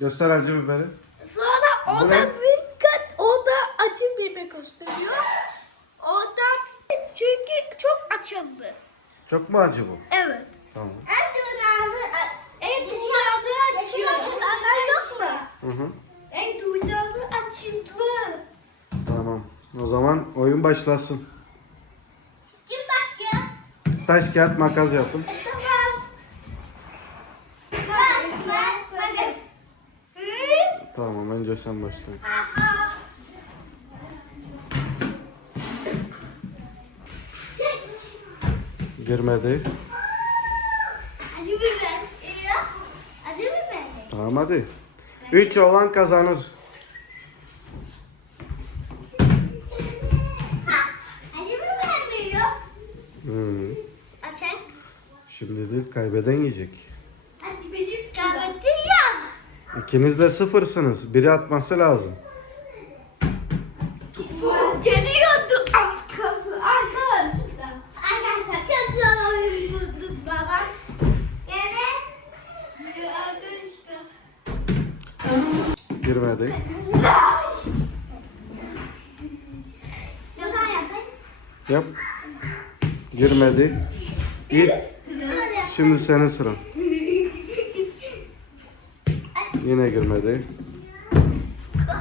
Göster acı biberi. Sonra Bilmiyorum. o da dikkat, o da acı biber gösteriyor. O da diyeyim. çünkü çok acıldı. Çok mu acı bu? Evet. Tamam. En duyulanı en duyulanı açıyor. Çok anlar yok mu? Hı hı. En duyulanı açıldı. Tamam. O zaman oyun başlasın. Kim bakıyor? Taş kağıt makas yapın. E Tamam önce sen başla. Girmedi. Acı Tamam hadi. Ben Üç olan kazanır. ben Hmm. Şimdi de kaybeden yiyecek. İkiniz de sıfırsınız. Biri atması lazım. Spor geliyordu alt kası arkadaşlar. Arkadaşlar çok zor oyunuzdu baba. Gene. Geldin işte. Girmedi. Yap. Girmedi. İyi. Şimdi senin sıran. Yine girmedi. Ay,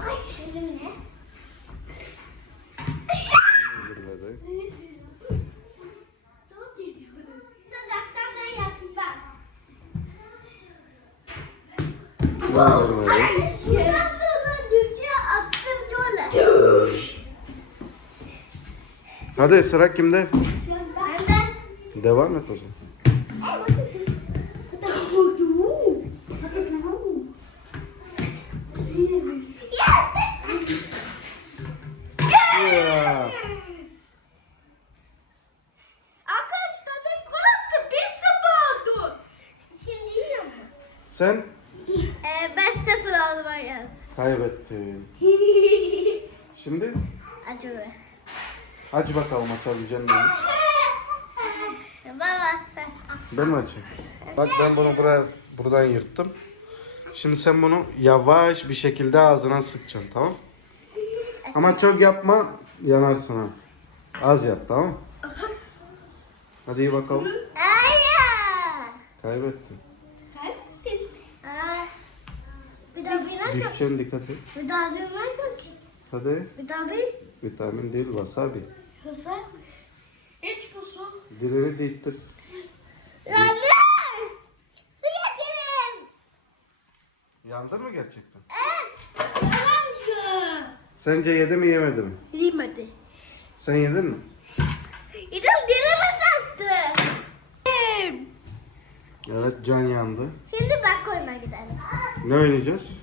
girmedi. girmedi. Hadi sıra kimde? Devam et o zaman. Sen? Ee, ben sıfır almayayım. Kaybettin. Şimdi? Acaba. Aç bakalım açabileceğim canım. Baba sen. Ben mi açayım? Bak ben bunu buraya buradan yırttım. Şimdi sen bunu yavaş bir şekilde ağzına sıkacaksın tamam? Açık. Ama çok yapma yanarsın ha. Az yap tamam? Aha. Hadi iyi bakalım. Hayır. Kaybettin. düşeceksin dikkat et. Vitamin var mı ki? Hadi. Vitamin. Vitamin değil wasabi. Wasabi. İç bu su. Direni de ittir. Yandım. Yandı mı gerçekten? Evet. Yandı. Sence yedi mi yemedi mi? Yemedi. Sen yedin mi? Yedim dilimi sattı. Evet can yandı. Şimdi ben koyma gidelim. Ne oynayacağız?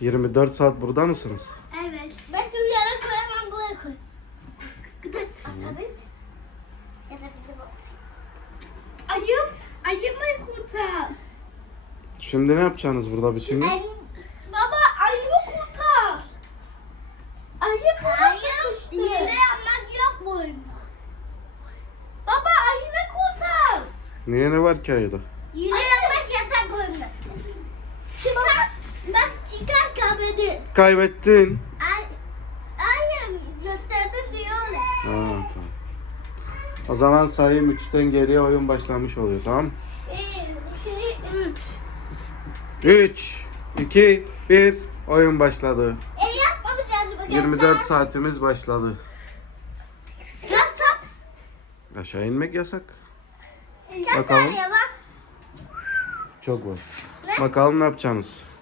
24 saat burada mısınız? Evet. Ben şimdi yana koyamam buraya koy. Ya da bak. Ayıp, ayıp mı kurtar? Şimdi ne yapacaksınız burada bir şimdi? Ay baba ayıp kurtar. Ayıp mı? Ayıp, ayıp Yine yapmak yok bu Baba ayıp kurtar. Niye ne var ki ayıda? Yine ayıp. yapmak yasak oyunda. Çıkar. Bak çıkan kaybedin. Kaybettin. Ay, ay, ha, tamam. O zaman sayım 3'ten geriye oyun başlamış oluyor tamam mı? 3 2 1 Oyun başladı. E, yapmadım, yapmadım, 24 yapmadım. saatimiz başladı. Yapacağız. Aşağı inmek yasak. E, Bakalım. Bak. Çok var. Ve? Bakalım ne yapacağız?